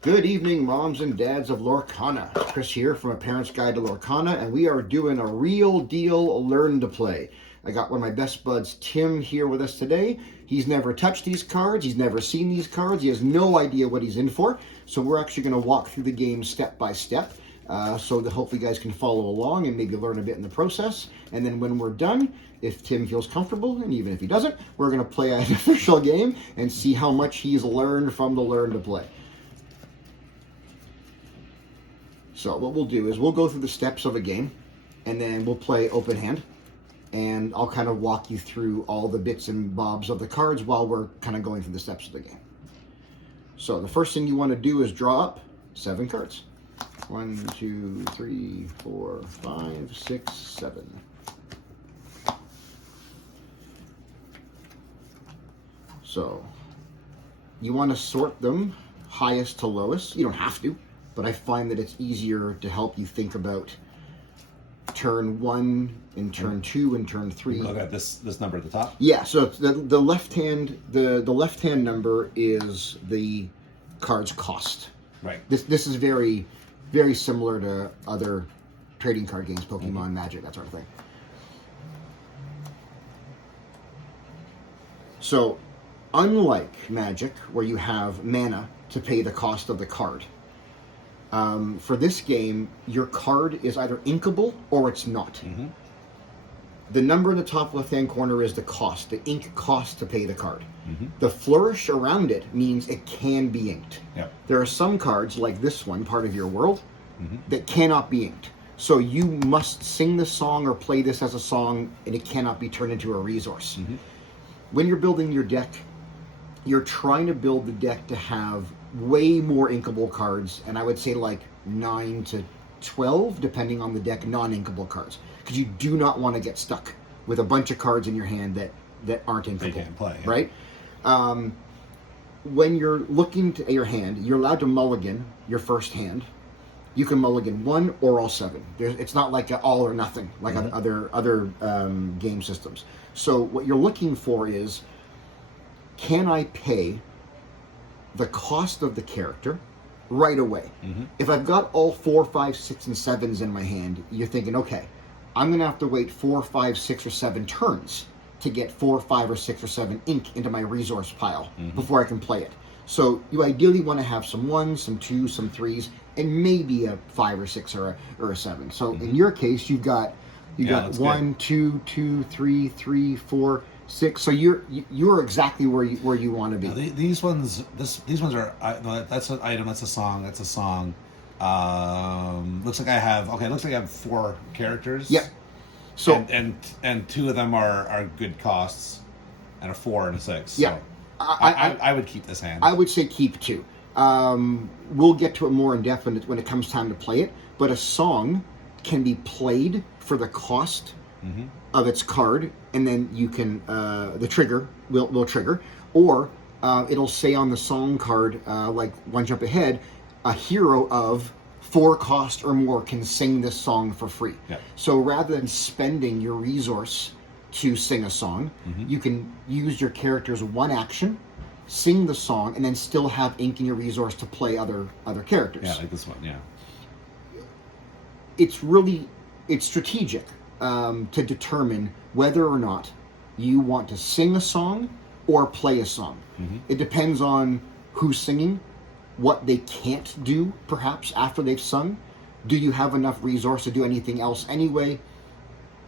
Good evening, moms and dads of Lorcana. Chris here from A Parent's Guide to Lorcana, and we are doing a real deal learn to play. I got one of my best buds, Tim, here with us today. He's never touched these cards. He's never seen these cards. He has no idea what he's in for. So we're actually going to walk through the game step by step so that hopefully you guys can follow along and maybe learn a bit in the process. And then when we're done, if Tim feels comfortable, and even if he doesn't, we're going to play an official game and see how much he's learned from the learn to play. So what we'll do is we'll go through the steps of a game, and then we'll play open hand, and I'll kind of walk you through all the bits and bobs of the cards while we're kind of going through the steps of the game. So the first thing you want to do is draw up 7 cards. 1, 2, 3, 4, 5, 6, 7. So you want to sort them highest to lowest. You don't have to, but I find that it's easier to help you think about turn 1 and turn 2 and turn 3. Look at this number at the top. Yeah, so the left hand number is the card's cost. Right. This is very, very similar to other trading card games, Pokemon, Magic, that sort of thing. So, unlike Magic, where you have mana to pay the cost of the card, for this game, your card is either inkable or it's not. Mm-hmm. The number in the top left-hand corner is the cost, the ink cost to pay the card. Mm-hmm. The flourish around it means it can be inked. Yep. There are some cards, like this one, Part of Your World, that cannot be inked. So you must sing the song or play this as a song, and it cannot be turned into a resource. Mm-hmm. When you're building your deck, you're trying to build the deck to have way more inkable cards, and I would say like 9 to 12, depending on the deck, non-inkable cards. Because you do not want to get stuck with a bunch of cards in your hand that aren't inkable. They can't play, yeah. Right? When you're looking at your hand, you're allowed to mulligan your first hand. You can mulligan 1 or all 7. It's not like an all or nothing, like other game systems. So what you're looking for is, can I pay the cost of the character right away? Mm-hmm. If I've got all 4, 5, 6, and 7s in my hand, you're thinking, okay, I'm going to have to wait 4, 5, 6, or 7 turns to get 4, 5, or 6, or 7 ink into my resource pile before I can play it. So you ideally want to have some 1s, some 2s, some 3s, and maybe a 5 or 6 or a 7. So in your case, you've got 1, 2, 2, 3, 3, 4, 6. So you're exactly where you want to be. Now, these ones are that's an item. That's a song. That's a song. Looks like I have 4 characters. Yep. So and 2 of them are good costs, and a 4 and a 6. Yeah. So I would keep this hand. I would say keep 2. We'll get to it more in depth when it comes time to play it. But a song can be played for the cost of its card, and then you can the trigger will trigger, or it'll say on the song card, like one jump ahead, a hero of 4 cost or more can sing this song for free. Yeah. So rather than spending your resource to sing a song, you can use your character's 1 action, sing the song, and then still have ink in your resource to play other characters. Yeah, like this one. Yeah. It's strategic to determine whether or not you want to sing a song or play a song. It depends on who's singing, what they can't do perhaps after they've sung. Do you have enough resource to do anything else anyway?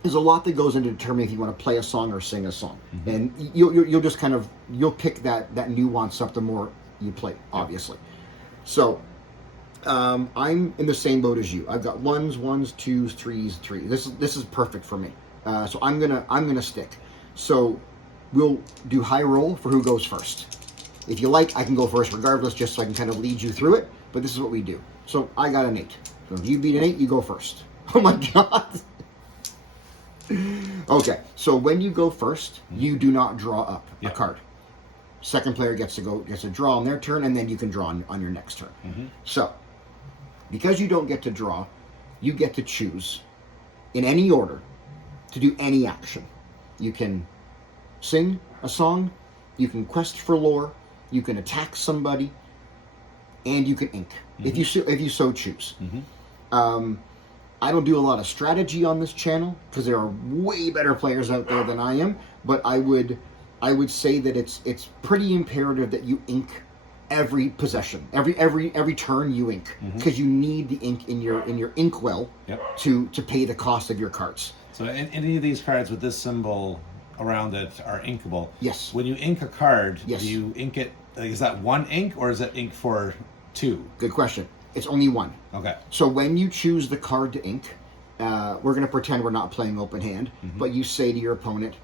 There's a lot that goes into determining if you want to play a song or sing a song. And you'll just you'll pick that nuance up the more you play, obviously. So I'm in the same boat as you. I've got 1s, 2s, 3s, 3. This is perfect for me. So I'm gonna stick. So we'll do high roll for who goes first. If you like, I can go first regardless, just so I can kind of lead you through it. But this is what we do. So I got an 8. So if you beat an 8, you go first. Oh my god. Okay, so when you go first, you do not draw up a card. Second player gets to draw on their turn, and then you can draw on your next turn. So, because you don't get to draw, you get to choose in any order to do any action. You can sing, a song, you can quest for lore, you can attack somebody, and you can ink if you so choose. I don't do a lot of strategy on this channel because there are way better players out there than I am. But I would say that it's pretty imperative that you ink every possession, every turn you ink, because you need the ink in your inkwell to pay the cost of your cards. So any of these cards with this symbol around it are inkable. Yes. When you ink a card, Yes. do you ink it? Is that one ink or is it ink for two? Good question. It's only one. Okay. So when you choose the card to ink, we're going to pretend we're not playing open hand, but you say to your opponent,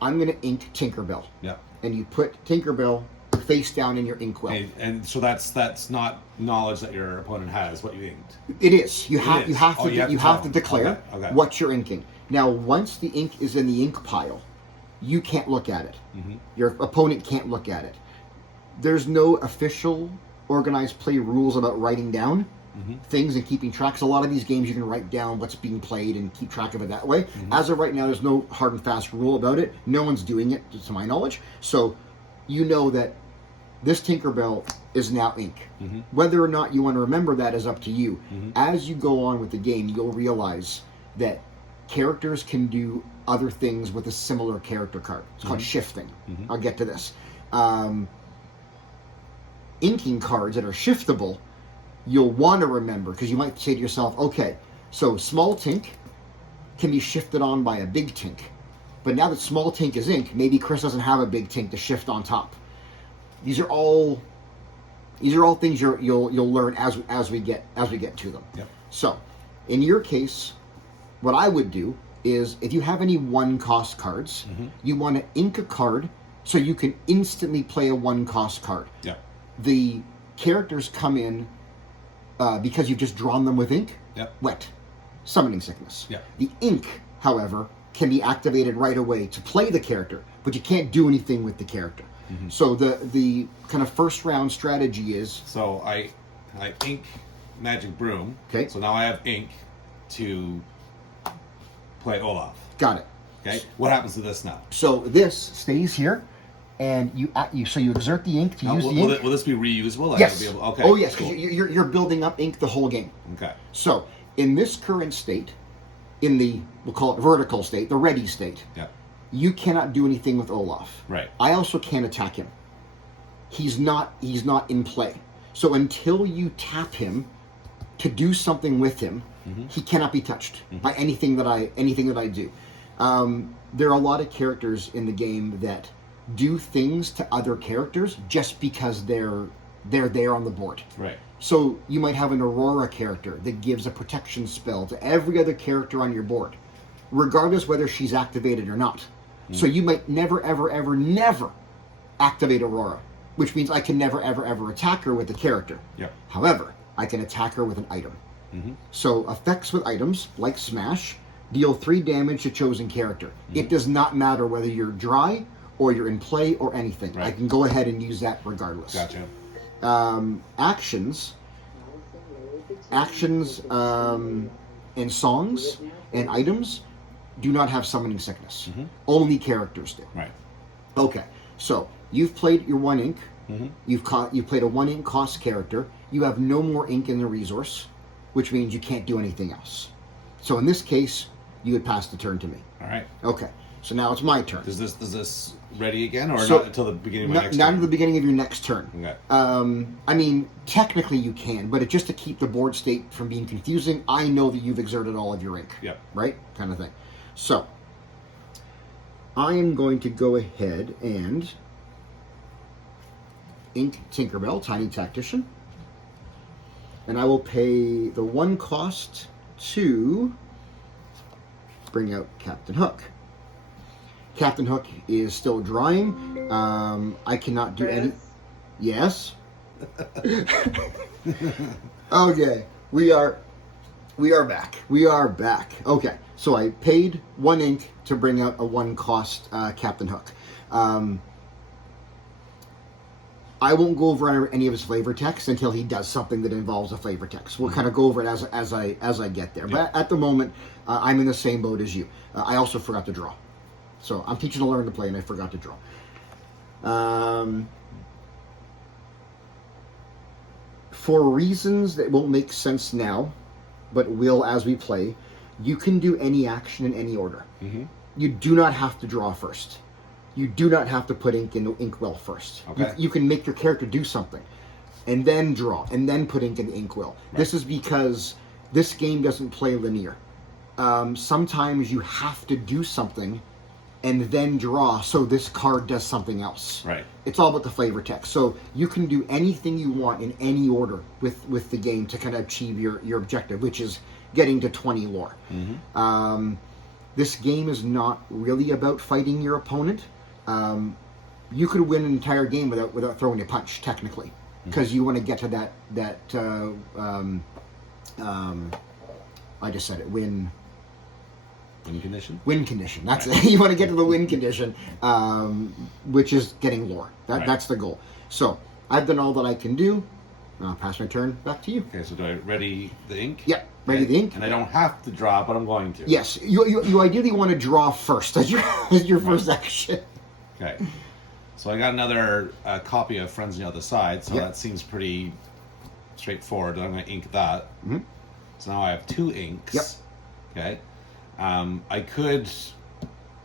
I'm going to ink Tinkerbell. Yeah. And you put Tinkerbell face down in your inkwell. Okay, and so that's not knowledge that your opponent has what you inked. It is. You have to them. declare Okay. what you're inking. Now, once the ink is in the ink pile, you can't look at it. Your opponent can't look at it. There's no official organized play rules about writing down things and keeping track. So a lot of these games you can write down what's being played and keep track of it that way. As of right now, there's no hard and fast rule about it. No one's doing it, to my knowledge. So you know that this Tinkerbell is now ink. Whether or not you want to remember that is up to you. As you go on with the game, you'll realize that characters can do other things with a similar character card. It's called shifting. I'll get to this. Inking cards that are shiftable, you'll want to remember, because you might say to yourself, okay, so small tink can be shifted on by a big tink. But now that small tink is ink, maybe Chris doesn't have a big tink to shift on top. These are all things you'll learn as we get to them. Yep. So, in your case, what I would do is if you have any one cost cards, you want to ink a card so you can instantly play a one cost card. Yeah. The characters come in because you've just drawn them with ink. Yep. Wet. Summoning sickness. Yep. The ink, however, can be activated right away to play the character, but you can't do anything with the character. So the kind of first round strategy is... So I ink Magic Broom. Okay. So now I have ink to play Olaf. Got it. Okay. What happens to this now? So this stays here, and you exert the ink to use the ink. Will this be reusable? Yes. Okay. Oh yes, cool. because you're building up ink the whole game. Okay. So in this current state, in the, we'll call it vertical state, the ready state, Yeah. you cannot do anything with Olaf. Right. I also can't attack him. He's not in play. So until you tap him to do something with him, he cannot be touched by anything that I do. There are a lot of characters in the game that do things to other characters just because they're there on the board. Right. So you might have an Aurora character that gives a protection spell to every other character on your board, regardless whether she's activated or not. So you might never, ever, ever, never activate Aurora, which means I can never, ever, ever attack her with the character. Yep. However, I can attack her with an item. So effects with items, like Smash, deal 3 damage to chosen character. It does not matter whether you're dry or you're in play or anything. Right. I can go ahead and use that regardless. Gotcha. Actions, and songs and items do not have summoning sickness. Only characters do. Right. Okay, so you've played your 1 ink. You've played a 1 ink cost character. You have no more ink in the resource, which means you can't do anything else. So in this case, you would pass the turn to me. All right. Okay, so now it's my turn. Is this ready again, or So, not until the beginning of my next Not turn? at the beginning of your next turn. Okay. I mean, technically you can, but just to keep the board state from being confusing, I know that you've exerted all of your ink. Yep. Right? Kind of thing. So, I am going to go ahead and ink Tinkerbell, Tiny Tactician. And I will pay the 1 cost to bring out Captain Hook. Captain Hook is still drying. I cannot do any... Yes? Okay. We are back. We are back. Okay. So I paid 1 ink to bring out a 1 cost Captain Hook. I won't go over any of his flavor text until he does something that involves a flavor text. We'll kind of go over it as I get there. Yeah. But at the moment, I'm in the same boat as you. I also forgot to draw. So I'm teaching to learn to play, and I forgot to draw. For reasons that won't make sense now, but will as we play, you can do any action in any order. Mm-hmm. You do not have to draw first. You do not have to put ink in the inkwell first. Okay. You can make your character do something, and then draw, and then put ink in the inkwell. Right. This is because this game doesn't play linear. Sometimes you have to do something and then draw so this card does something else. Right. It's all about the flavor text. So you can do anything you want in any order with the game to kind of achieve your objective, which is getting to 20 lore. Mm-hmm. This game is not really about fighting your opponent. You could win an entire game without throwing a punch, technically, because you want to get to that I just said it, win condition. Win condition. That's right. it. You want to get to the win condition, which is getting lore. Right. That's the goal. So I've done all that I can do. I'll pass my turn back to you. Okay, so do I ready the ink? Yep, ready the ink. And I don't have to draw, but I'm going to. Yes, you ideally want to draw first as your first action. Okay. So I got another copy of Friends on the Other Side, so Yep. that seems pretty straightforward. I'm going to ink that. Mm-hmm. So now I have 2 inks. Yep. Okay. I could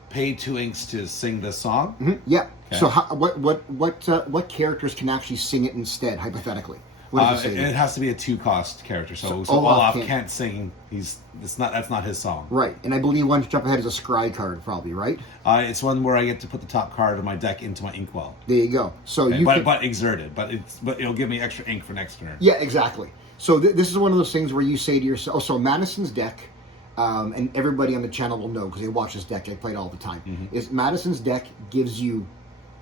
pay 2 inks to sing this song. Mm-hmm. Yep. Okay. So what characters can actually sing it instead, hypothetically? What did you say? It has to be a 2-cost character, so So Olaf Olaf can't sing. That's not his song. Right, and I believe one to jump ahead is a scry card, probably, right? It's one where I get to put the top card of my deck into my inkwell. There you go. So Okay, you but exerted, but it'll give me extra ink for next turn. Yeah, exactly. So this is one of those things where you say to yourself, so Madison's deck, and everybody on the channel will know because they watch this deck, I play it all the time, is Madison's deck gives you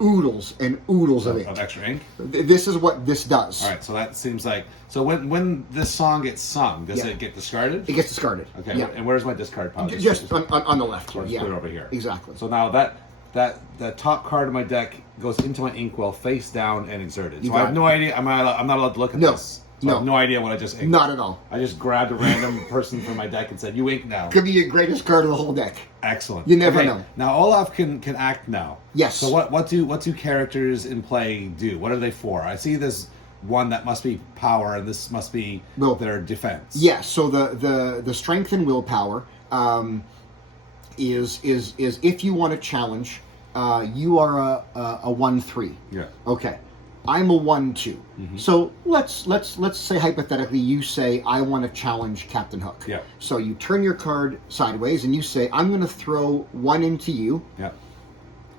oodles and oodles of ink. Of extra ink? This is what this does. All right, so that seems like... So when this song gets sung, does Yeah. it get discarded? It gets discarded. Okay, Yeah. and where's my discard pile? Just on the left So here. just Yeah. put it over here. Exactly. So now that top card of my deck goes into my inkwell face down and exerted. You So I got have it. no idea. I'm not allowed to look at No. this. So I No. have no idea what I just inked. Not at all. I just grabbed a random person from my deck and said, "You ink now." Could be your greatest card of the whole deck. Excellent. You never know. Now Olaf can act now. Yes. So what do characters in play do? What are they for? I see this one that must be power, and this must be their defense. Yes. So the strength and willpower is if you want to challenge, you are a 1/3. Yeah. Okay. I'm a 1/2. So let's say hypothetically you say I want to challenge Captain Hook. Yeah. So you turn your card sideways and you say I'm going to throw 1 into you. Yeah.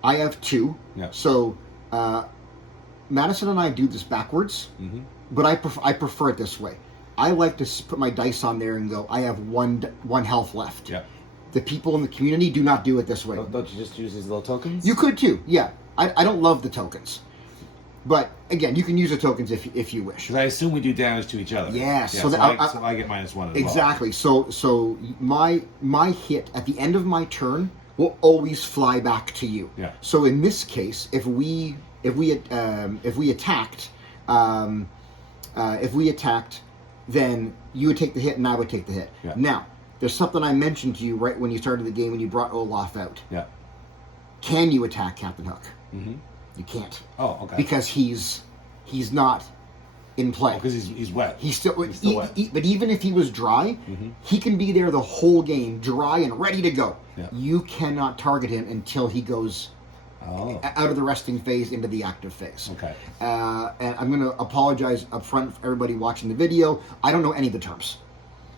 I have 2. Yeah. So Madison and I do this backwards, but I prefer it this way. I like to put my dice on there and go, I have one health left. Yeah. The people in the community do not do it this way. Don't you just use these little tokens? You could too, yeah. I don't love the tokens. But again, you can use the tokens if you wish. Because I assume we do damage to each other. Yes. Yeah, So so, that- I get -1 as well. Exactly. So my hit at the end of my turn will always fly back to you. Yeah. So in this case, if we attacked, then you would take the hit and I would take the hit. Yeah. Now, there's something I mentioned to you right when you started the game when you brought Olaf out. Yeah. Can you attack Captain Hook? Mm-hmm. You can't. Oh, okay. Because he's not in play. Because he's wet. He's still wet. but even if he was dry, he can be there the whole game, dry and ready to go. Yeah. You cannot target him until he goes out of the resting phase into the active phase. Okay. And I'm going to apologize up front for everybody watching the video. I don't know any of the terms.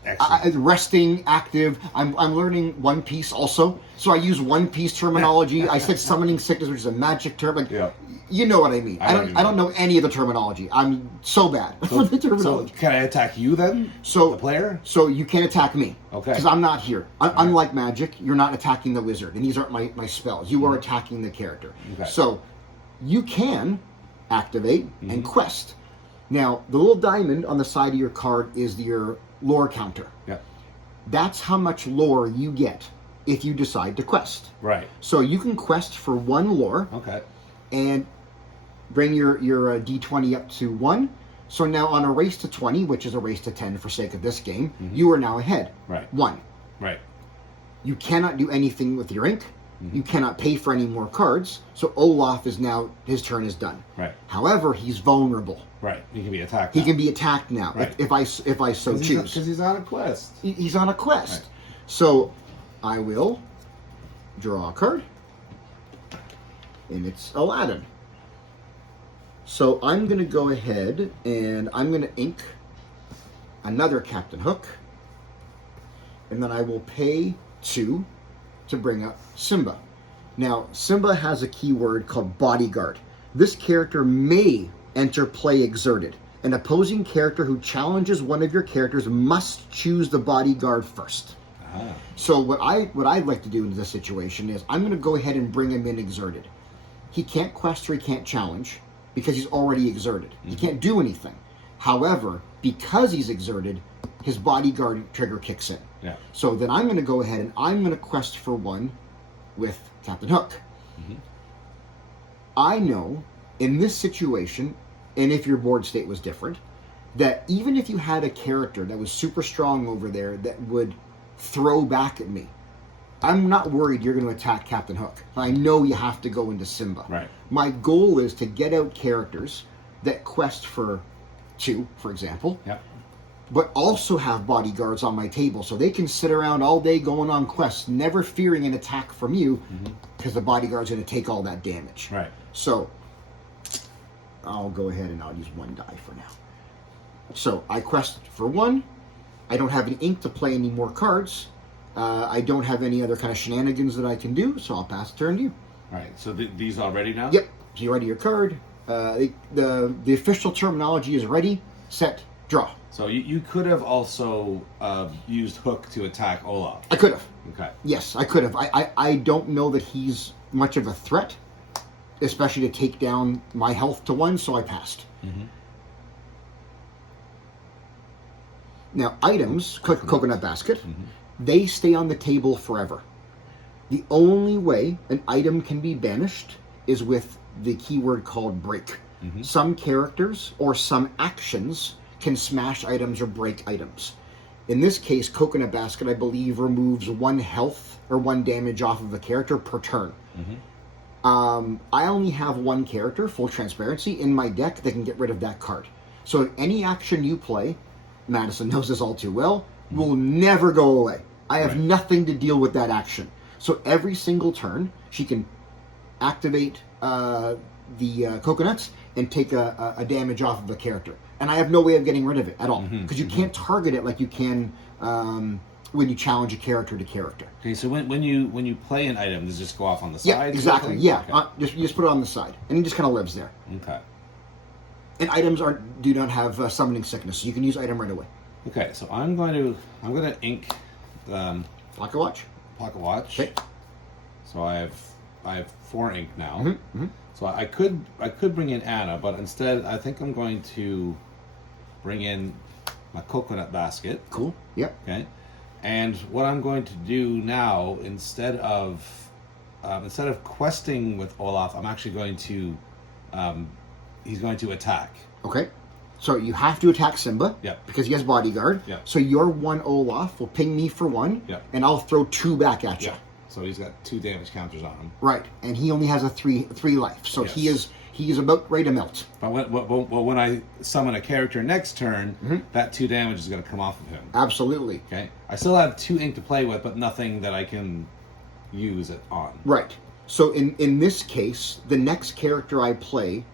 Excellent. Resting, active. I'm learning One Piece also, so I use One Piece terminology. I said summoning sickness, which is a magic term. Like, Yeah. you know what I mean. I don't know any of the terminology. I'm so bad So, for the so terminology. can I attack you then? So the player? So you can't attack me. Okay. Because I'm not here. Unlike magic, you're not attacking the wizard, and these aren't my spells. You are attacking the character. Okay. So you can activate and quest. Now, the little diamond on the side of your card is your lore counter. Yeah. That's how much lore you get if you decide to quest. Right. So you can quest for 1 lore Okay. and bring your D20 up to 1. So now on a race to 20, which is a race to 10 for sake of this game, you are now ahead. Right. 1. Right. You cannot do anything with your ink. You cannot pay for any more cards. So Olaf is now, his turn is done. Right. However, he's vulnerable. Right. He can be attacked. He can be attacked now Right. if I so choose. Because he's on a quest. He's on a quest. Right. So I will draw a card. And it's Aladdin. So I'm going to go ahead and I'm going to ink another Captain Hook. And then I will pay 2 to bring up Simba. Now, Simba has a keyword called Bodyguard. This character may enter play exerted. An opposing character who challenges one of your characters must choose the Bodyguard first. Uh-huh. So what I'd like to do in this situation is I'm going to go ahead and bring him in exerted. He can't quest or he can't challenge because he's already exerted. He can't do anything. However, because he's exerted, his Bodyguard trigger kicks in. Yeah. So then I'm going to go ahead and I'm going to quest for 1 with Captain Hook. I know in this situation, and if your board state was different, that even if you had a character that was super strong over there that would throw back at me, I'm not worried you're going to attack Captain Hook. I know you have to go into Simba. Right. My goal is to get out characters that quest for 2, for example, Yep. but also have bodyguards on my table so they can sit around all day going on quests, never fearing an attack from you because the bodyguard's going to take all that damage. Right. So I'll go ahead and I'll use 1 die for now. So I quest for 1. I don't have any ink to play any more cards. I don't have any other kind of shenanigans that I can do, so I'll pass the turn to you. All right. So these all ready now? Yep. So you ready your card. The official terminology is ready, set, draw. So you could have also used Hook to attack Olaf. I could have. Okay. Yes, I could have. I don't know that he's much of a threat, especially to take down my health to 1, so I passed. Now, items, coconut basket, they stay on the table forever. The only way an item can be banished is with the keyword called break. Some characters or some actions can smash items or break items. In this case, coconut basket, I believe, removes 1 health or 1 damage off of a character per turn. I only have 1 character, full transparency, in my deck that can get rid of that card. So any action you play, Madison knows this all too well, will never go away. I have nothing to deal with that action. So every single turn, she can activate the coconuts and take a damage off of a character. And I have no way of getting rid of it at all. Because you can't target it like you can when you challenge a character to character. Okay, so when you play an item, does it just go off on the side? Yeah, exactly. Yeah, Okay. you just put it on the side, and it just kind of lives there. Okay. And items do not have summoning sickness, so you can use item right away. Okay, so I'm going to ink Pocket watch. Pocket watch. Okay. So I have 4 ink now. So I could bring in Anna, but instead I think I'm going to bring in my coconut basket. Cool. Yep. Okay. And what I'm going to do now, instead of questing with Olaf, I'm actually going to he's going to attack. Okay. So you have to attack Simba. Yep. Because he has bodyguard. Yep. So your 1 Olaf will ping me for 1. Yep. And I'll throw 2 back at you. Yeah. So he's got 2 damage counters on him. Right. And he only has a 3 life. So Yes. he is about ready to melt. But when I summon a character next turn, that 2 damage is going to come off of him. Absolutely. Okay. I still have 2 ink to play with, but nothing that I can use it on. Right. So in this case, the next character I play,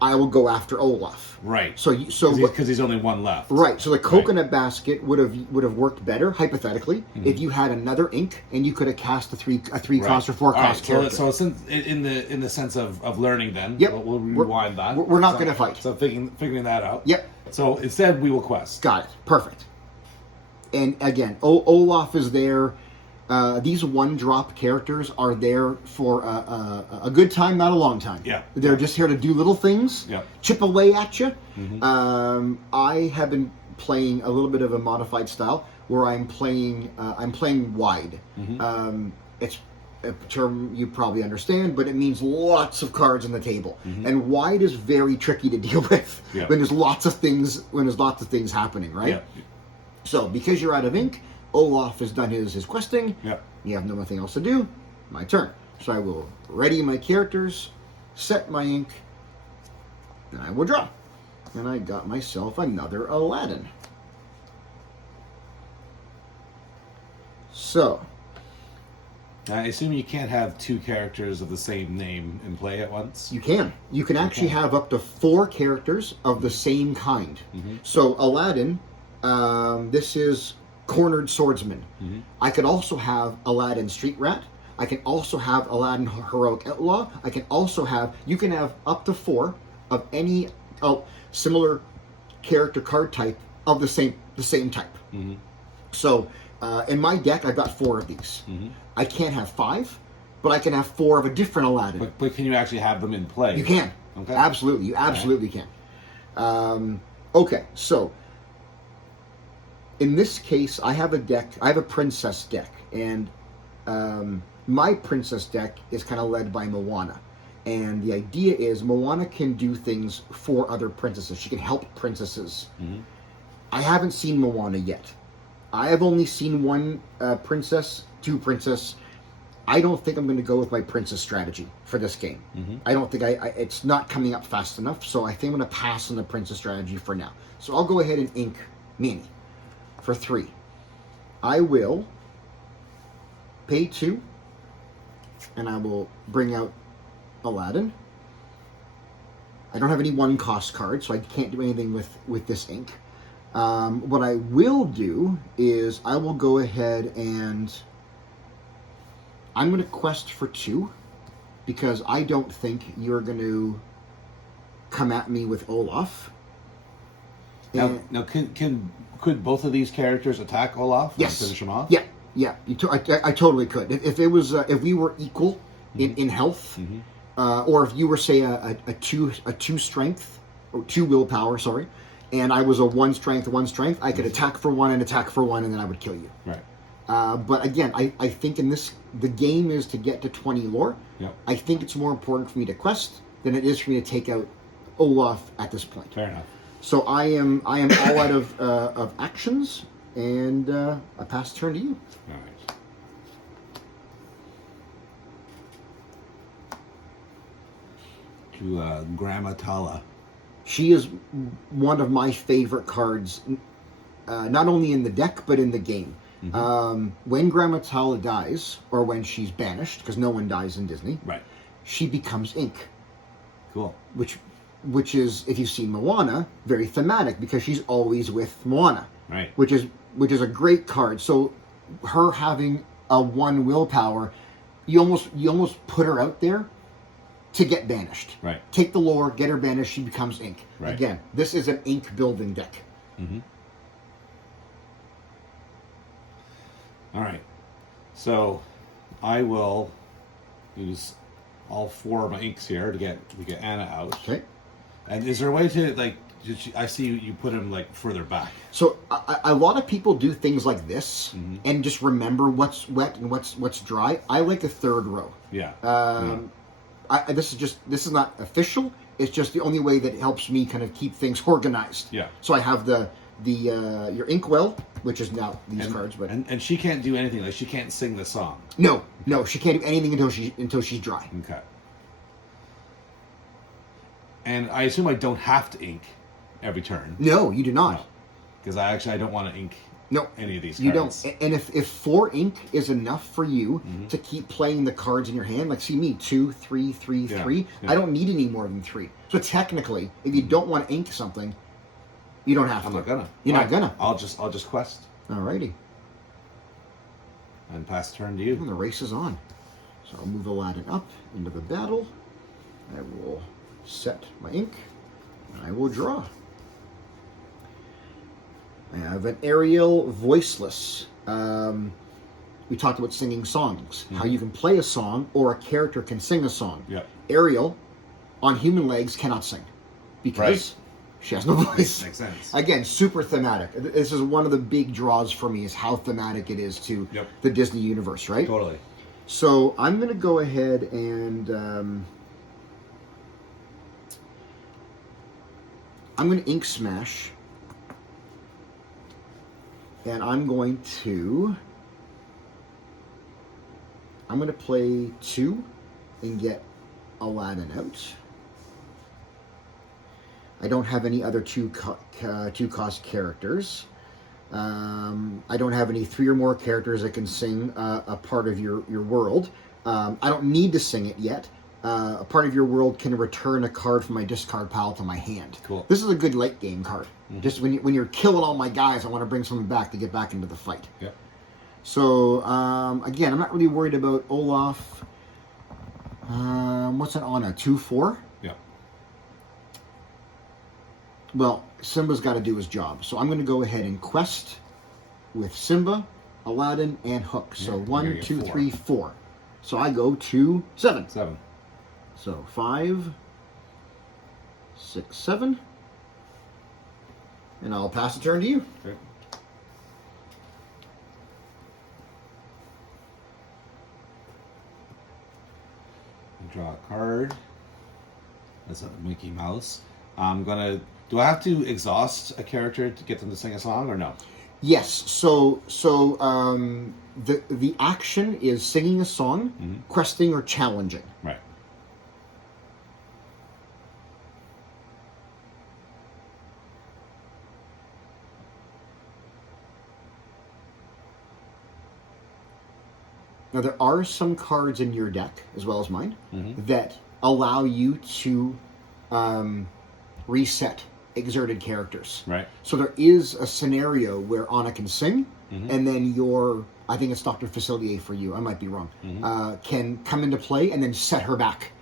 I will go after Olaf. Right. So because he's only 1 left. Right. So the coconut basket would have worked better hypothetically if you had another ink and you could have cast a 3 cost or 4 cost character. So since in the sense of learning, then we'll rewind that. We're not going to fight. So figuring that out. Yep. So instead, we will quest. Got it. Perfect. And again, Olaf is there. These 1-drop characters are there for a good time, not a long time. Yeah. They're just here to do little things, chip away at you. I have been playing a little bit of a modified style where I'm playing wide. It's a term you probably understand, but it means lots of cards on the table. And wide is very tricky to deal with when there's lots of things happening, right? Yeah. So because you're out of ink, Olaf has done his questing. Yep. You have nothing else to do. my turn. So I will ready my characters, set my ink, and I will draw. And I got myself another Aladdin. So, I assume you can't have two characters of the same name in play at once? you can. You can actually have up to 4 characters of the same kind. Mm-hmm. So Aladdin, this is Cornered Swordsman. Mm-hmm. I could also have Aladdin Street Rat. I can also have Aladdin Heroic Outlaw. I can also have, you can have up to 4 of any similar character card type of the same type. Mm-hmm. So in my deck, I've got 4 of these. Mm-hmm. I can't have 5, but I can have 4 of a different Aladdin. But can you actually have them in play? You can. Okay. Absolutely. You absolutely can. Okay, so in this case, I have a deck. I have a princess deck, and my princess deck is kind of led by Moana. And the idea is Moana can do things for other princesses. She can help princesses. Mm-hmm. I haven't seen Moana yet. I have only seen one princess, 2 princess. I don't think I'm going to go with my princess strategy for this game. Mm-hmm. I don't think it's not coming up fast enough, so I think I'm going to pass on the princess strategy for now. So I'll go ahead and ink Minnie for 3. I will pay 2, and I will bring out Aladdin. I don't have any 1-cost cards, so I can't do anything with this ink. What I will do is I will go ahead and I'm going to quest for 2 because I don't think you're going to come at me with Olaf. Now could both of these characters attack Olaf? Yes. And finish him off? Yeah. I totally could. If it was if we were equal in health, or if you were say a 2 strength or 2 willpower, sorry, and I was a 1 strength, I could attack for 1 and attack for 1, and then I would kill you. Right. But again, I think in this, the game is to get to 20 lore. Yep. I think it's more important for me to quest than it is for me to take out Olaf at this point. Fair enough. So I am all out of actions, and I pass the turn to you. All right. To Grammatala. She is one of my favorite cards, not only in the deck but in the game. Mm-hmm. When Grammatala dies, or when she's banished, because no one dies in Disney, Right. she becomes ink. Cool. Which is, if you've seen Moana, very thematic because she's always with Moana. Right. Which is a great card. So her having a 1 willpower, you almost put her out there to get banished. Right. Take the lore, get her banished, she becomes ink. Right. Again, this is an ink building deck. Mm-hmm. All right. So I will use all 4 of my inks here to get Anna out. Okay. And is there a way to I see you put him further back. So a lot of people do things like this and just remember what's wet and what's dry. I like a 3rd row. Yeah. This is not official. It's just the only way that it helps me kind of keep things organized. Yeah. So I have your inkwell, which is now these cards, but and she can't do anything. She can't sing the song. No, she can't do anything until she's dry. Okay. And I assume I don't have to ink every turn. No, you do not. Because I don't want to ink any of these cards. You don't. And if 4 ink is enough for you to keep playing the cards in your hand, like see me, 2, 3, 3, 3. I don't need any more than 3. So technically, if you don't want to ink something, you don't have to. I'm not gonna. You're not gonna. I'll just quest. Alrighty. And pass the turn to you. And the race is on. So I'll move Aladdin up into the battle. I will set my ink. And I will draw. I have an Ariel Voiceless. We talked about singing songs. How you can play a song or a character can sing a song. Yep. Ariel, on human legs, cannot sing. Because she has no voice. Makes sense. Again, super thematic. This is one of the big draws for me, is how thematic it is to the Disney universe, right? Totally. So I'm going to go ahead and I'm going to ink smash, and I'm going to I'm going to play 2 and get Aladdin out. I don't have any other 2-cost characters. I don't have any 3 or more characters that can sing a part of your world. I don't need to sing it yet. A part of your world can return a card from my discard pile to my hand. Cool. This is a good late game card. Mm-hmm. Just when you're killing all my guys, I want to bring someone back to get back into the fight. Yep. So, again, I'm not really worried about Olaf. What's that on a 2/4? Yeah. Well, Simba's got to do his job. So I'm going to go ahead and quest with Simba, Aladdin, and Hook. So Yeah, 1, 2, 3, 4. So I go to 7. 7. So 5, 6, 7. And I'll pass the turn to you. Okay. Draw a card. That's a Mickey Mouse. I'm gonna. Do I have to exhaust a character to get them to sing a song, or no? Yes. So the action is singing a song, Mm-hmm. questing, or challenging. Right. Now there are some cards in your deck, as well as mine, Mm-hmm. that allow you to reset exerted characters. Right. So there is a scenario where Anna can sing, Mm-hmm. and then I think it's Dr. Facilier for you, I might be wrong, Mm-hmm. can come into play and then set her back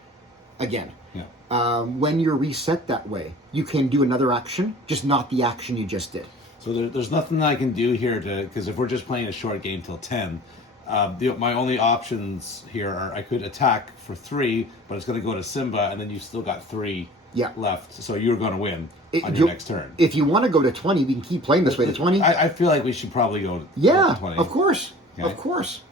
again. Yeah. When you're reset that way, you can do another action, just not the action you just did. So there's nothing that I can do here because if we're just playing a short game till 10, my only options here are I could attack for 3, but it's going to go to Simba, and then you've still got 3 left. So you're going to win on your next turn. If you want to go to 20, we can keep playing this way to 20. I feel like we should probably go to Yeah, 20. of course. Okay. Of course.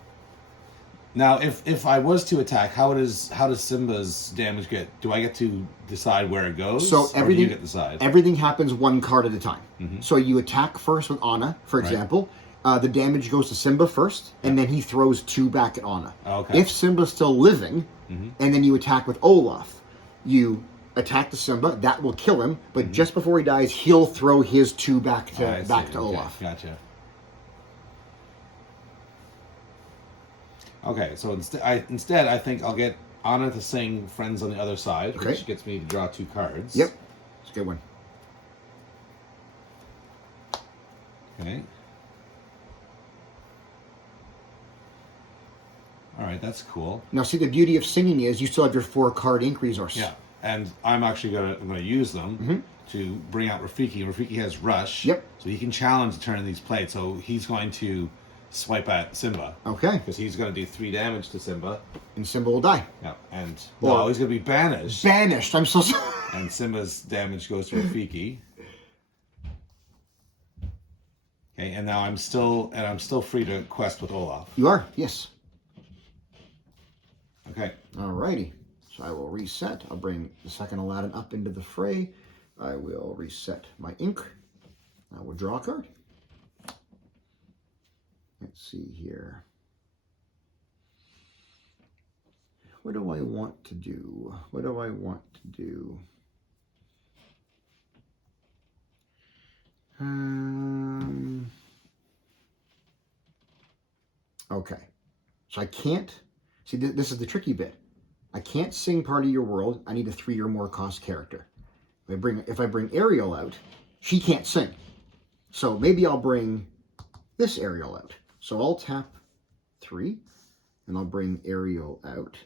Now, if I was to attack, how does Simba's damage get? Do I get to decide where it goes? So or do everything you get to decide? Everything happens one card at a time. Mm-hmm. So you attack first with Anna, for example. The damage goes to Simba first, and then he throws 2 back at Anna. Okay. If Simba's still living, Mm-hmm. and then you attack with Olaf, you attack the Simba, that will kill him, but just before he dies, he'll throw his 2 back to Okay, Olaf. Gotcha. Okay, so instead I think I'll get Anna to sing "Friends on the Other Side," Okay. which gets me to draw 2 cards. Yep. It's a good one. Okay. All right, that's cool. Now, see, the beauty of singing is you still have your 4-card ink resource. Yeah, and I'm actually gonna use them to bring out Rafiki. Rafiki has Rush. Yep. So he can challenge turning these plates. So he's going to swipe at Simba. Okay. Because he's going to do 3 damage to Simba. And Simba will die. Yeah, and Or- no, he's going to be banished. Banished. I'm so sorry. And Simba's damage goes to Rafiki. Okay, and now I'm still free to quest with Olaf. You are? Yes. Okay. Alrighty. So I will reset. I'll bring the second Aladdin up into the fray. I will reset my ink. I will draw a card. Let's see here. What do I want to do? What do I want to do? Okay. So I can't... See, this is the tricky bit. I can't sing part of your world. I need a 3 or more cost character. If I bring Ariel out, she can't sing. So maybe I'll bring this Ariel out. So I'll tap 3, and I'll bring Ariel out.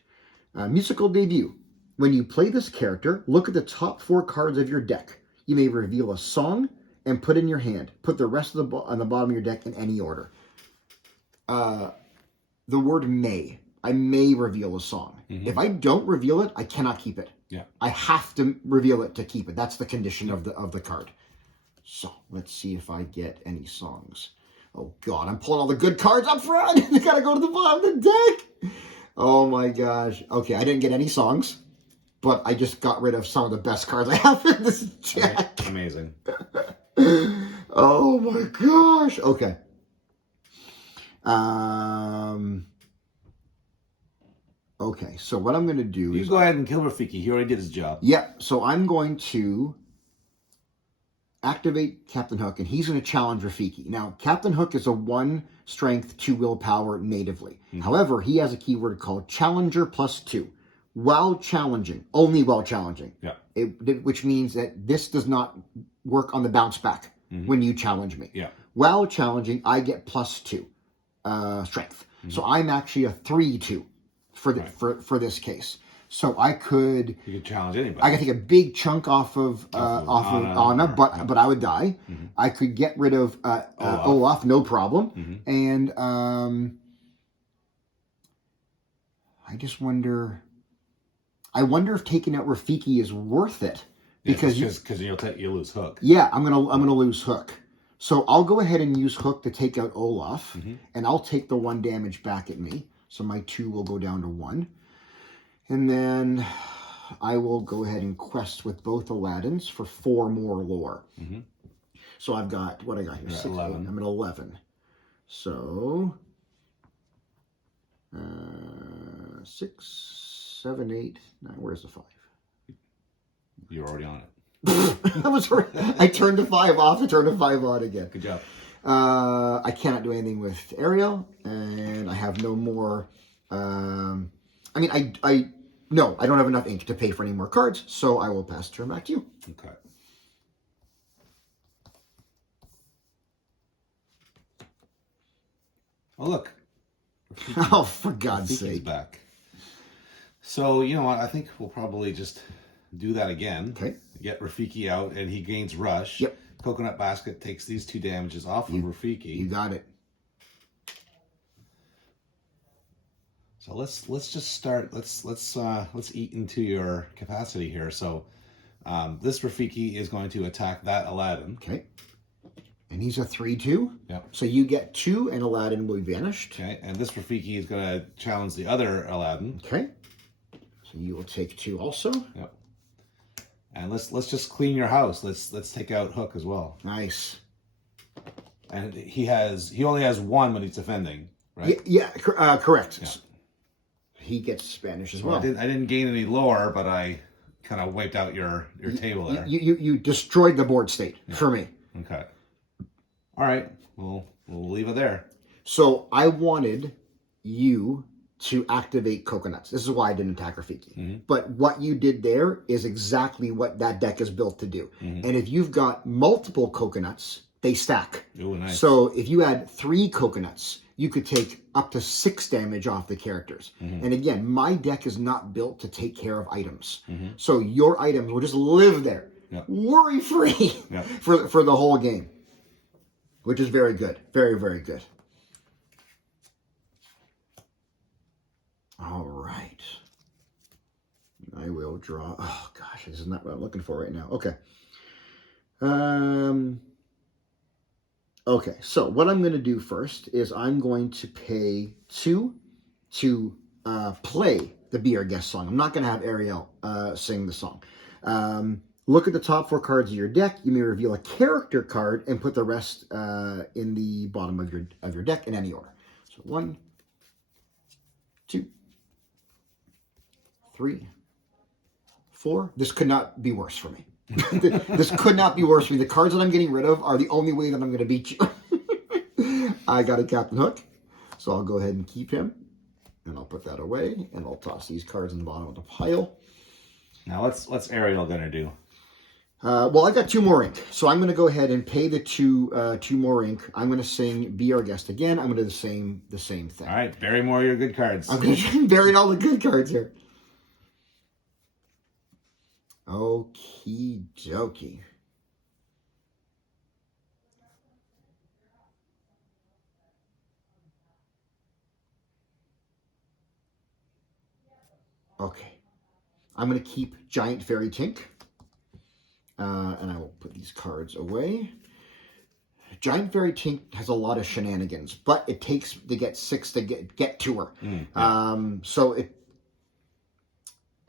Musical debut. When you play this character, look at the top 4 cards of your deck. You may reveal a song and put in your hand. Put the rest of on the bottom of your deck in any order. The word may. I may reveal a song. If I don't reveal it, I cannot keep it. Yeah. I have to reveal it to keep it. That's the condition of the card. So let's see if I get any songs. Oh God, I'm pulling all the good cards up front. They gotta go to the bottom of the deck. Oh my gosh. Okay, I didn't get any songs, but I just got rid of some of the best cards I have in this deck. Amazing. Oh my gosh. Okay. Okay, so what I'm going to do You is... go ahead and kill Rafiki. He already did his job. Yeah, so I'm going to activate Captain Hook, and he's going to challenge Rafiki. Now, Captain Hook is a 1 strength, 2 willpower natively. However, he has a keyword called Challenger +2. While challenging, only while challenging. Yeah. Which means that this does not work on the bounce back when you challenge me. Yeah. While challenging, I get +2 strength. So I'm actually a 3-2 for this case. So I could... You could challenge anybody. I could take a big chunk off of Anna, but I would die. I could get rid of Olaf, no problem. And I just wonder... I wonder if taking out Rafiki is worth it. Because you'll lose Hook. Yeah, I'm gonna lose Hook. So I'll go ahead and use Hook to take out Olaf, and I'll take the 1 damage back at me. So my 2 will go down to 1. And then I will go ahead and quest with both Aladdins for 4 more lore. So I've got, what I got here? 6, 11. I'm at 11. So 6, 7, 8, 9. Where's the 5? You're already on it. I turned the 5 off and turned the 5 on again. Good job. I cannot do anything with Ariel, and I have no more. No, I don't have enough ink to pay for any more cards, so I will pass the turn back to you. Okay. Oh, look. Oh, for God's sake. Back. So, you know what? I think we'll probably just do that again. Okay. Get Rafiki out, and he gains Rush. Yep. Coconut Basket takes these 2 damages off of Rafiki. You got it. So let's just start. Let's eat into your capacity here. So this Rafiki is going to attack that Aladdin. Okay. And he's a 3-2. Yep. So you get 2, and Aladdin will be vanished. Okay. And this Rafiki is going to challenge the other Aladdin. Okay. So you will take 2 also. Yep. And let's just clean your house. Let's take out Hook as well. Nice. And he only has 1 when he's defending, right? Yeah, correct. Yeah. He gets Spanish as So well. I didn't gain any lore, but I kind of wiped out your table there. You destroyed the board state for me. Okay. All right. We'll leave it there. So I wanted you to activate coconuts. This is why I didn't attack Rafiki. But what you did there is exactly what that deck is built to do. And if you've got multiple coconuts, they stack. Ooh, nice. So if you had 3 coconuts, you could take up to 6 damage off the characters. And again, my deck is not built to take care of items. So your items will just live there, worry-free for the whole game, which is very good. Very, very good. All right. I will draw. Oh, gosh, this is not what I'm looking for right now. Okay. Okay, so what I'm going to do first is I'm going to pay 2 to play the Be Our Guest song. I'm not going to have Ariel sing the song. Look at the top 4 cards of your deck. You may reveal a character card and put the rest in the bottom of your deck in any order. So 1, 2, 3, 4. This could not be worse for me. This could not be worse for me. The cards that I'm getting rid of are the only way that I'm going to beat you. I got a Captain Hook, so I'll go ahead and keep him. And I'll put that away, and I'll toss these cards in the bottom of the pile. Now, what's Ariel going to do? Well, I got 2 more ink, so I'm going to go ahead and pay the 2 more ink. I'm going to sing "Be Our Guest" again. I'm going to do the same thing. All right, bury more of your good cards. I'm going to bury all the good cards here. Okie dokie. Okay. I'm going to keep Giant Fairy Tink. And I will put these cards away. Giant Fairy Tink has a lot of shenanigans, but it takes to get 6 to get to her. So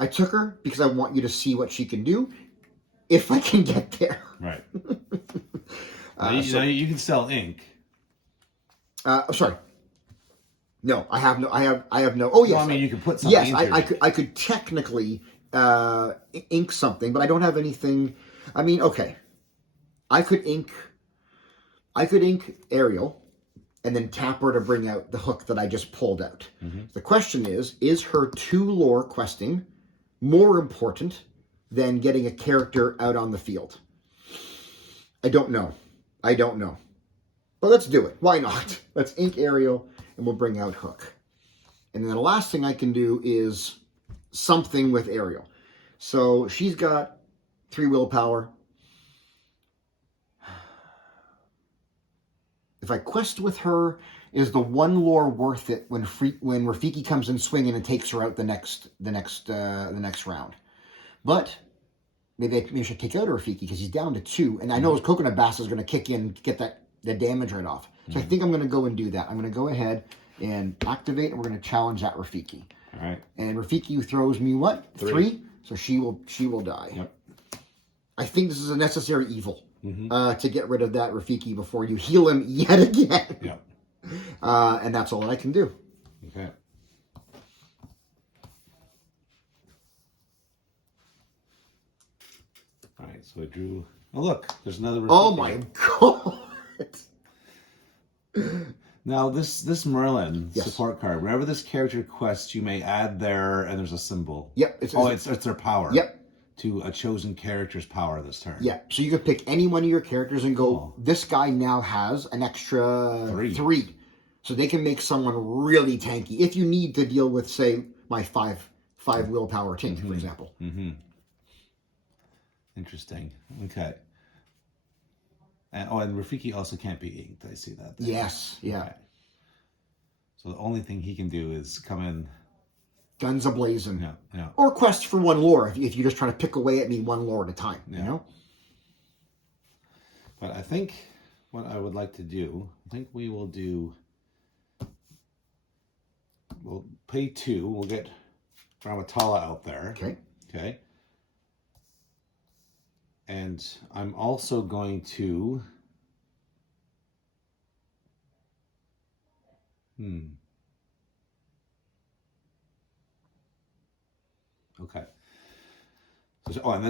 I took her because I want you to see what she can do if I can get there. Right. Now you can sell ink. Sorry. No, I have no. I have no. Oh yes, Well, I mean, you could put something. yes. into I it. could technically ink something, but I don't have anything. I mean, okay, I could ink. I could ink Ariel, and then tap her to bring out the hook that I just pulled out. Mm-hmm. The question is her 2 lore questing more important than getting a character out on the field? I don't know. I don't know. But let's do it. Why not? Let's ink Ariel, and we'll bring out Hook. And then the last thing I can do is something with Ariel. So she's got 3 willpower. If I quest with her, is the 1 lore worth it when Rafiki comes in swinging and takes her out the next round? But maybe I should take out Rafiki because he's down to 2, and I know his Coconut Bass is going to kick in, get the damage right off. So I think I'm going to go and do that. I'm going to go ahead and activate, and we're going to challenge that Rafiki. All right. And Rafiki throws me what? 3. So she will die. Yep. I think this is a necessary evil to get rid of that Rafiki before you heal him yet again. Yep. And that's all that I can do. Okay. All right. So I drew. Oh look, there's another. Rafiki. Oh my god! Now this Merlin Yes. support card. Whenever this character quests, you may add and there's a symbol. Yep. It's their power. Yep. To a chosen character's power this turn. Yeah, so you could pick any one of your characters and go, Oh. this guy now has an extra 3. So they can make someone really tanky. If you need to deal with, say, my 5 willpower Tink, for example. Mm-hmm. Interesting. Okay. And Rafiki also can't be inked. I see that there. Yes, yeah. Okay. So the only thing he can do is come in. Guns a-blazing. Yeah. Or quest for 1 lore, if you're just trying to pick away at me 1 lore at a time, you know? But I think what I would like to do, I think we will do, we'll pay 2, we'll get Ramatala out there. Okay. And I'm also going to, okay. So, and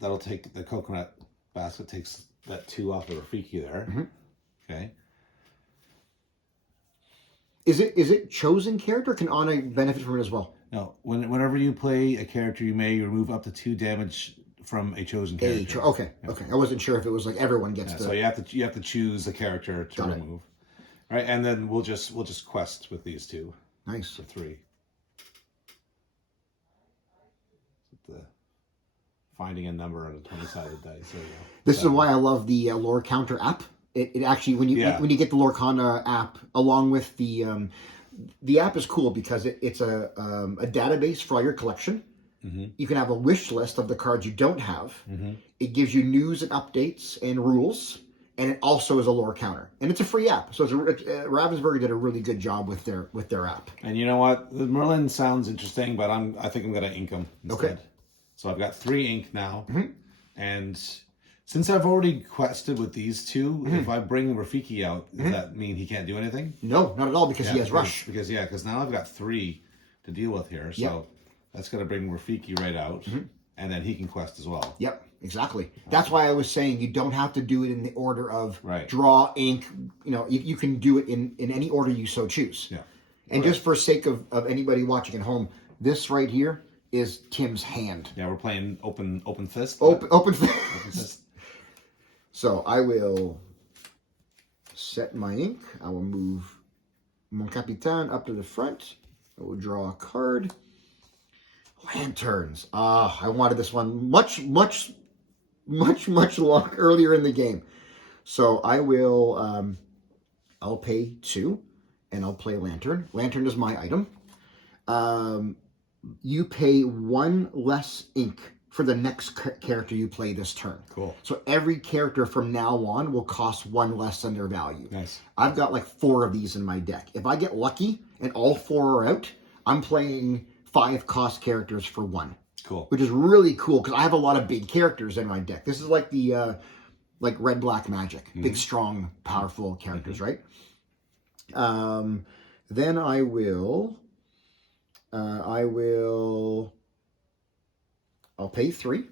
that'll take the coconut basket, takes that 2 off the Rafiki there. Okay. Is it chosen character? Can Anna benefit from it as well? No, whenever you play a character, you may remove up to 2 damage from a chosen character. Okay. I wasn't sure if it was like everyone gets So you have to choose a character to remove. All right, and then we'll just quest with these 2. Nice. For 3. The finding a number on a 20-sided dice. There you go. This is why I love the Lore Counter app. It actually, when you get the Lorcana app along with the app is cool because it's a database for all your collection. You can have a wish list of the cards you don't have. It gives you news and updates and rules, and it also is a lore counter, and it's a free app. So Ravensburger did a really good job with their app. And you know what? The Merlin sounds interesting, but I think I'm gonna ink them instead. Okay. So I've got 3 ink now, and since I've already quested with these 2, if I bring Rafiki out, does that mean he can't do anything? No, not at all, because he has rush. Because now I've got 3 to deal with here, so that's gonna bring Rafiki right out, and then he can quest as well. Yep, exactly. That's why I was saying you don't have to do it in the order of Right. draw, ink. You can do it in any order you so choose. Yeah. And just for sake of anybody watching at home, this right here is Tim's hand. Yeah, we're playing open fist. Open fist. Open fist. So I will set my ink. I will move Mon Capitan up to the front. I will draw a card. Lanterns. I wanted this one much long earlier in the game. So I will, I'll pay 2 and I'll play Lantern. Lantern is my item. You pay 1 less ink for the next character you play this turn. Cool. So every character from now on will cost 1 less than their value. Nice. I've got like 4 of these in my deck. If I get lucky and all 4 are out, I'm playing 5 cost characters for 1. Cool. Which is really cool because I have a lot of big characters in my deck. This is like the like red black magic, big strong powerful characters, right? Then I'll pay 3,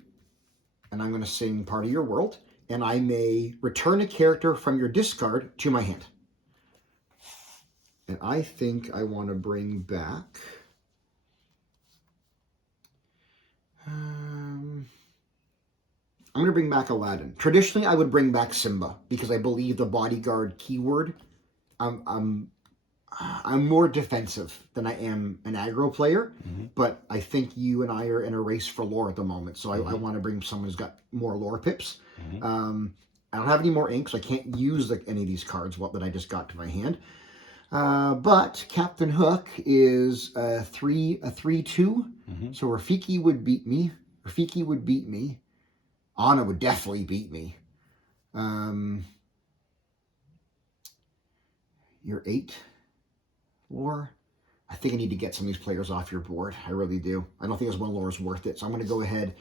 and I'm going to sing Part of Your World, and I may return a character from your discard to my hand. And I think I want to bring back... I'm going to bring back Aladdin. Traditionally, I would bring back Simba, because I believe the bodyguard keyword, I'm more defensive than I am an aggro player, but I think you and I are in a race for lore at the moment, so I want to bring someone who's got more lore pips. I don't have any more ink, so I can't use any of these cards that I just got to my hand. But Captain Hook is a 3/2, so Rafiki would beat me. Anna would definitely beat me. You're 8. Lore. I think I need to get some of these players off your board. I really do. I don't think this one lore is worth it. So I'm going to go ahead,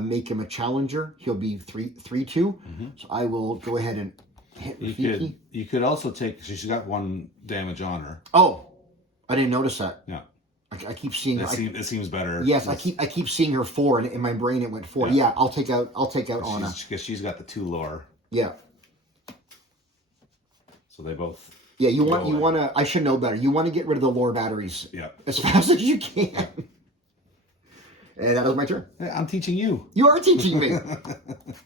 make him a challenger. He'll be 3/2. So I will go ahead and hit Rafiki. You could also take... She's got 1 damage on her. Oh, I didn't notice that. Yeah. I keep seeing her. It seems better. Yes, I keep seeing her 4, and in my brain it went 4. Yeah, I'll take out Anna. Because she's got the 2 lore. Yeah. So they both... Yeah, you want to... I should know better. You want to get rid of the lore batteries as fast as you can. And that was my turn. I'm teaching you. You are teaching me.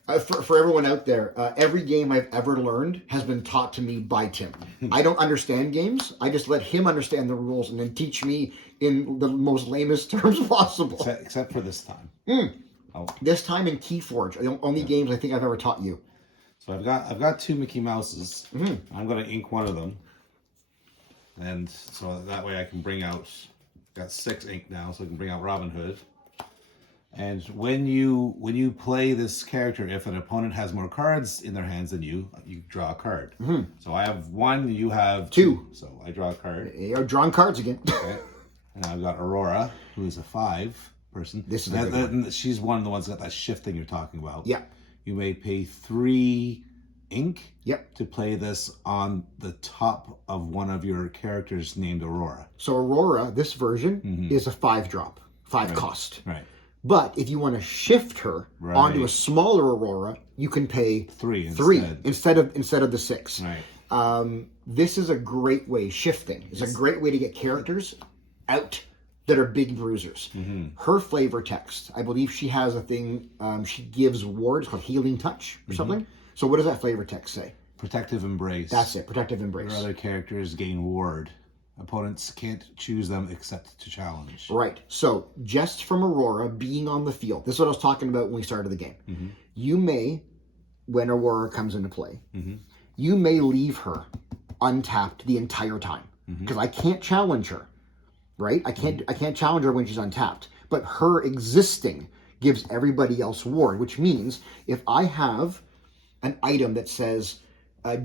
For everyone out there, every game I've ever learned has been taught to me by Tim. I don't understand games. I just let him understand the rules and then teach me in the most lamest terms possible. Except for this time. This time in Keyforge, the only games I think I've ever taught you. So I've got 2 Mickey Mouses. I'm going to ink one of them. And so that way I can bring out... Got 6 ink now, so I can bring out Robin Hood. And when you play this character, if an opponent has more cards in their hands than you draw a card. So I have 1, you have 2. So I draw a card. You're drawing cards again. Okay. And I've got Aurora, who's a 5 person. This is she's one of the ones that got that shift thing you're talking about. Yeah. You may pay 3 ink to play this on the top of one of your characters named Aurora. So Aurora, this version, is a 5-drop, 5 cost. Right. But if you want to shift her onto a smaller Aurora, you can pay 3 instead of the 6. Right. This is a great way. Shifting is a great way to get characters out that are big bruisers. Her flavor text, I believe she has a thing. She gives wards called Healing Touch or something. So what does that flavor text say? Protective Embrace. That's it. Protective Embrace. Your other characters gain ward. Opponents can't choose them except to challenge. Right. So just from Aurora being on the field, this is what I was talking about when we started the game. You may, when Aurora comes into play, you may leave her untapped the entire time because I can't challenge her. Right? I can't challenge her when she's untapped. But her existing gives everybody else ward, which means if I have an item that says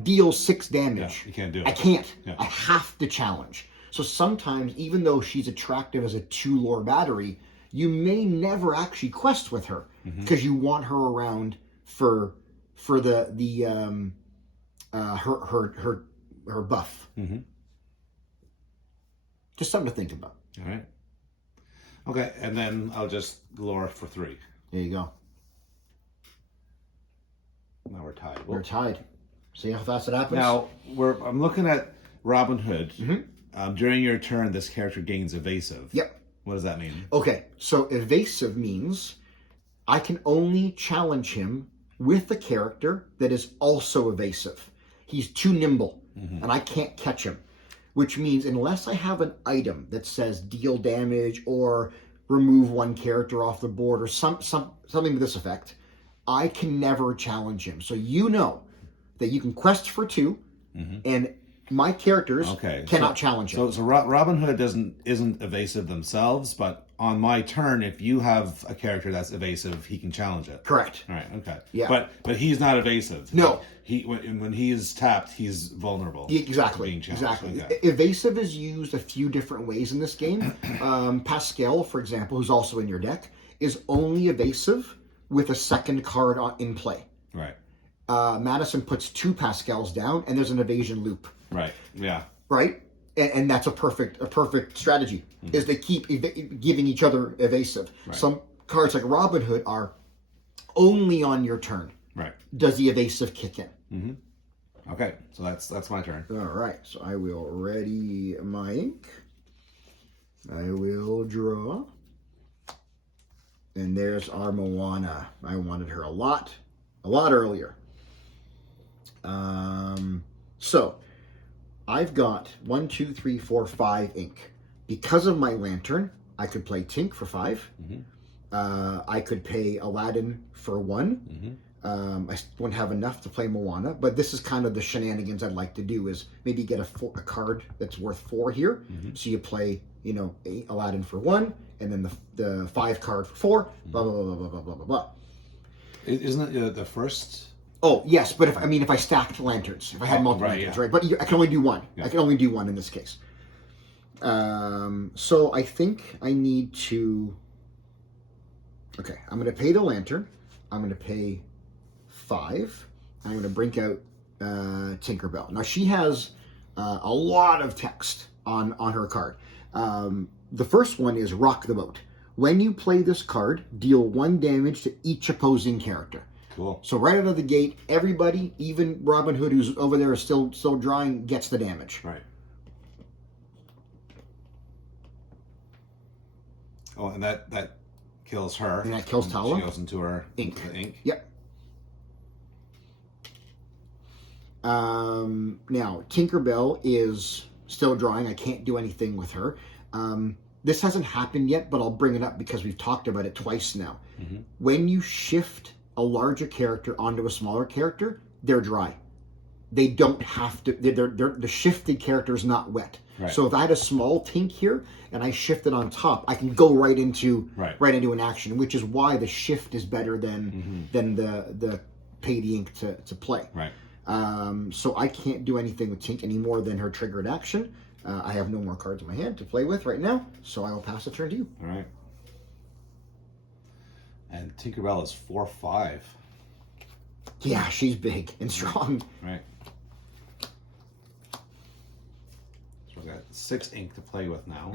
deal 6 damage. You can't do it. I can't. I have to challenge. So sometimes, even though she's attractive as a 2 lore battery, you may never actually quest with her because you want her around for the her buff. Just something to think about. All right. Okay, and then I'll just lore for 3. There you go. Now we're tied. We're tied. See how fast it happens? Now, I'm looking at Robin Hood. During your turn, this character gains evasive. Yep. What does that mean? Okay, so evasive means I can only challenge him with a character that is also evasive. He's too nimble, and I can't catch him. Which means unless I have an item that says deal damage or remove 1 character off the board or something to this effect, I can never challenge him. So you know that you can quest for 2, and my characters cannot challenge him. So Robin Hood isn't evasive themselves, but on my turn, if you have a character that's evasive, he can challenge it. Correct. All right. Okay. Yeah. But he's not evasive. No. When he is tapped, he's vulnerable. Exactly. Being challenged. Exactly. Okay. Evasive is used a few different ways in this game. Pascal, for example, who's also in your deck, is only evasive with a 2nd card in play. Right. Madison puts 2 Pascals down, and there's an evasion loop. Right. Yeah. Right? and that's a perfect strategy. Is they keep giving each other evasive. Right. Some cards like Robin Hood are only on your turn. Right. Does the evasive kick in? Mm-hmm. Okay, so that's my turn. All right, so I will ready my ink. I will draw. And there's our Moana. I wanted her a lot earlier. So I've got 1, 2, 3, 4, 5 ink. Because of my lantern, I could play Tink for 5. I could pay Aladdin for 1. I wouldn't have enough to play Moana, but this is kind of the shenanigans I'd like to do, is maybe get a card that's worth 4 here. So you play, Aladdin for 1, and then the 5 card for 4, blah, blah, blah, blah, blah, blah, blah, blah. Isn't it the first? Oh, yes, but if I stacked lanterns, if I had multiple lanterns, right? But I can only do 1. Yeah. I can only do 1 in this case. So I think I need to... Okay, I'm going to pay the lantern. I'm going to pay 5. I'm going to bring out Tinkerbell. Now, she has a lot of text on her card. The first one is Rock the Boat. When you play this card, deal 1 damage to each opposing character. Cool. So right out of the gate, everybody, even Robin Hood, who's over there still drawing, gets the damage. Right. Oh, and that kills her. And that kills Tala. She goes into her ink. Into the ink. Yep. Now, Tinkerbell is still drawing. I can't do anything with her. This hasn't happened yet, but I'll bring it up because we've talked about it twice now. When you shift a larger character onto a smaller character, they're dry. They don't have to. The shifted character is not wet. Right. So if I had a small Tink here and I shift it on top, I can go right into an action, which is why the shift is better than the pay the ink to play. Right. So I can't do anything with Tink any more than her triggered action. I have no more cards in my hand to play with right now, so I will pass the turn to you. All right. And Tinkerbell is 4/5. Yeah, she's big and strong. Right. So I've got 6 ink to play with now.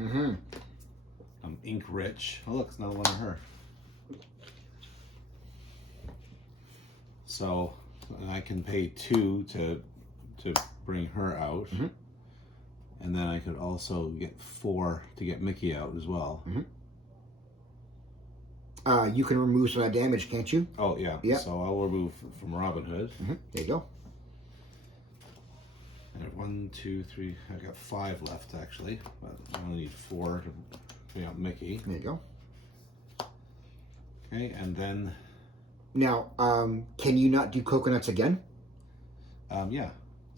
I'm ink rich. Oh, look, it's another one of her. So I can pay 2 to bring her out. And then I could also get 4 to get Mickey out as well. You can remove some of that damage, can't you? Oh, yeah. Yep. So I'll remove from Robin Hood. There you go. I have 1, 2, 3. I've got 5 left, actually. But I only need 4 to bring out Mickey. There you go. Okay, and then... Now, can you not do coconuts again? Yeah.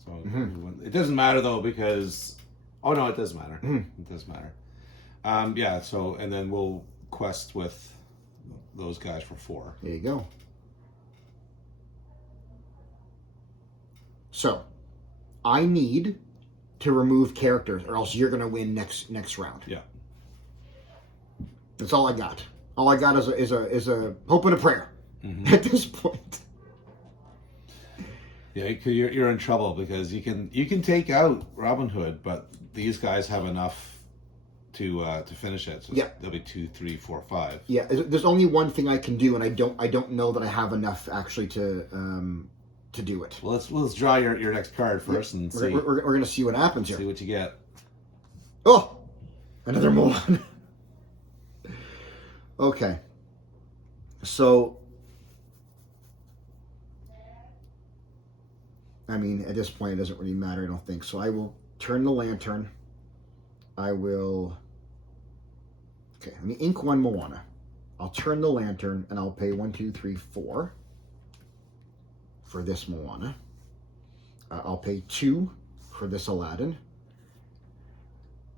So it doesn't matter, though, because... Oh, no, it does matter. It does matter. Yeah, so, and then we'll quest with those guys for 4. There you go. So, I need to remove characters, or else you're going to win next round. Yeah. That's all I got. All I got is a hope and a prayer at this point. Yeah, you're in trouble because you can take out Robin Hood, but these guys have enough to finish it. So there'll be 2, 3, 4, 5. Yeah, there's only one thing I can do, and I don't know that I have enough actually to do it. Well, let's draw your next card first and see. We're gonna see what happens here. See what you get. Oh, another Mulan. Okay, so. I mean, at this point, it doesn't really matter, I don't think. So I will turn the lantern. I will... Okay, let me ink 1 Moana. I'll turn the lantern, and I'll pay 1, 2, 3, 4 for this Moana. I'll pay 2 for this Aladdin.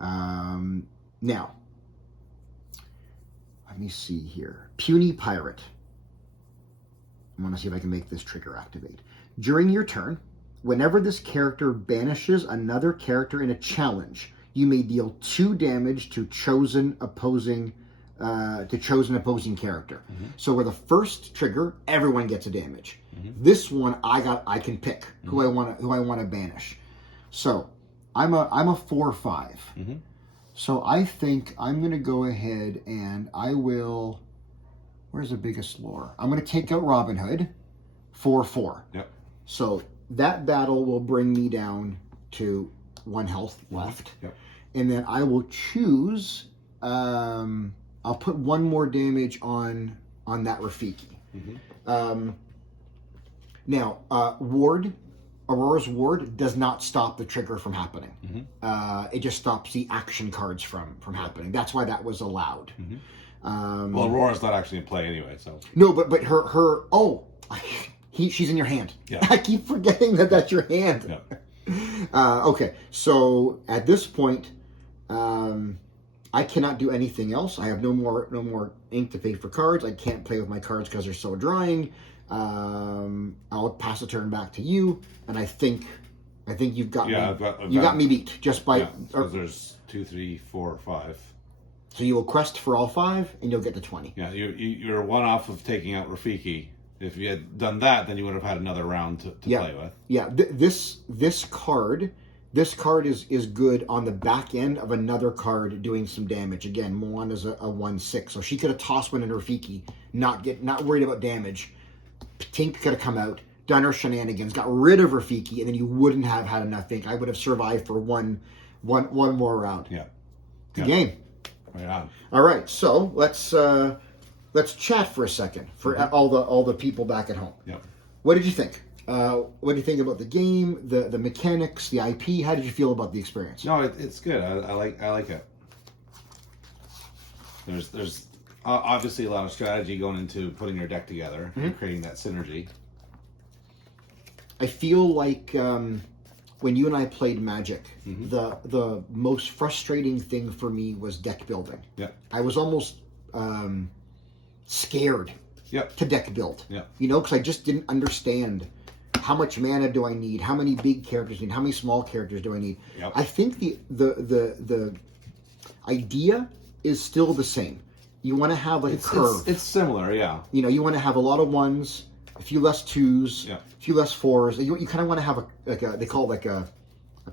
Now, let me see here. Puny Pirate. I want to see if I can make this trigger activate. During your turn, whenever this character banishes another character in a challenge, you may deal 2 damage to chosen opposing character. So with the first trigger, everyone gets a damage. This one, I can pick who I want to banish. So I'm a 4/5. Mm-hmm. So I think I'm going to go ahead and I will. Where's the biggest lore? I'm going to take out Robin Hood. 4/4. Yep. So that battle will bring me down to 1 health left. Yep. And then I will choose. I'll put 1 more damage on that Rafiki. Mm-hmm. Now, Aurora's ward does not stop the trigger from happening. Mm-hmm. It just stops the action cards from happening. That's why that was allowed. Mm-hmm. Well, Aurora's not actually in play anyway, so. No, but her she's in your hand. Yeah. I keep forgetting that's your hand. Yeah. Okay, so at this point, I cannot do anything else. I have no more ink to pay for cards. I can't play with my cards because they're so drying. I'll pass the turn back to you, and I think you've got me. You got me beat just by. Because there's 2, 3, 4, 5. So you will quest for all 5, and you'll get to 20. Yeah, you're 1 off of taking out Rafiki. If you had done that, then you would have had another round to play with. Yeah, this card is good on the back end of another card doing some damage. Again, Moana's a 1/6, so she could have tossed one in Rafiki, not worried about damage. Tink could have come out, done her shenanigans, got rid of Rafiki, and then you wouldn't have had enough ink. I would have survived for one more round. Yeah. Good game. Right on. All right, so let's chat for a second for all the people back at home. Yeah. What did you think? What do you think about the game, the mechanics, the IP? How did you feel about the experience? No, it's good. I like it. There's obviously a lot of strategy going into putting your deck together and creating that synergy. I feel like when you and I played Magic, the most frustrating thing for me was deck building. Yeah. I was almost scared to deck build. Yeah. You know, because I just didn't understand how much mana do I need, how many big characters do I need, how many small characters do I need. Yep. I think the idea is still the same. You want to have like a curve. It's similar, yeah. You know, you want to have a lot of 1s, a few less 2s, a few less 4s. You kind of want to have they call it like a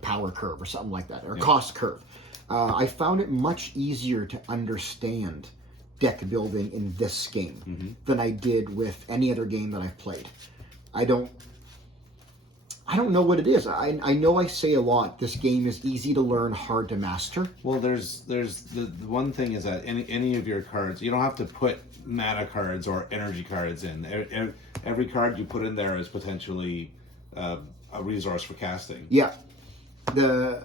power curve or something like that, or a cost curve. I found it much easier to understand deck building in this game than I did with any other game that I've played. I don't know what it is. I know I say a lot. This game is easy to learn, hard to master. Well, there's the one thing is that any of your cards, you don't have to put mana cards or energy cards in. Every card you put in there is potentially a resource for casting. Yeah.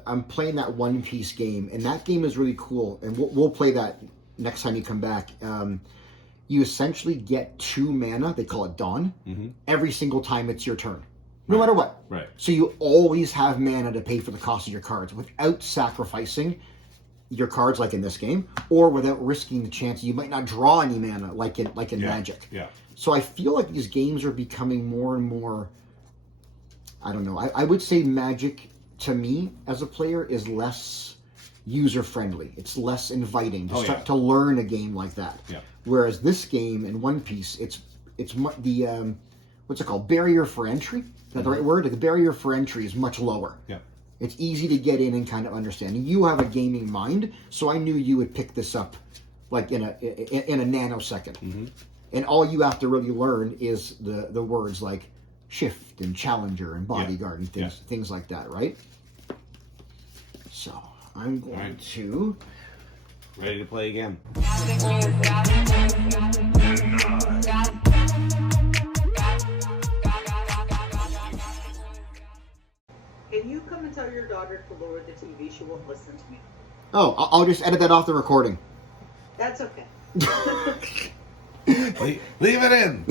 I'm playing that One Piece game, and that game is really cool. And we'll play that next time you come back. You essentially get 2 mana. They call it Dawn. Every single time it's your turn. No matter what. Right. So you always have mana to pay for the cost of your cards without sacrificing your cards, like in this game, or without risking the chance you might not draw any mana, like in Magic. Yeah. So I feel like these games are becoming more and more. I don't know. I would say Magic, to me as a player, is less user friendly. It's less inviting to start to learn a game like that. Yeah. Whereas this game in One Piece, it's the what's it called? Barrier for entry. Is that the right word? The barrier for entry is much lower. Yeah. It's easy to get in and kind of understand. And you have a gaming mind, so I knew you would pick this up like in a nanosecond. And all you have to really learn is the words like shift and challenger and bodyguard and things like that, right? So I'm going to ready to play again. Can you come and tell your daughter to lower the TV? She won't listen to me. Oh, I'll just edit that off the recording. That's okay. Leave it in.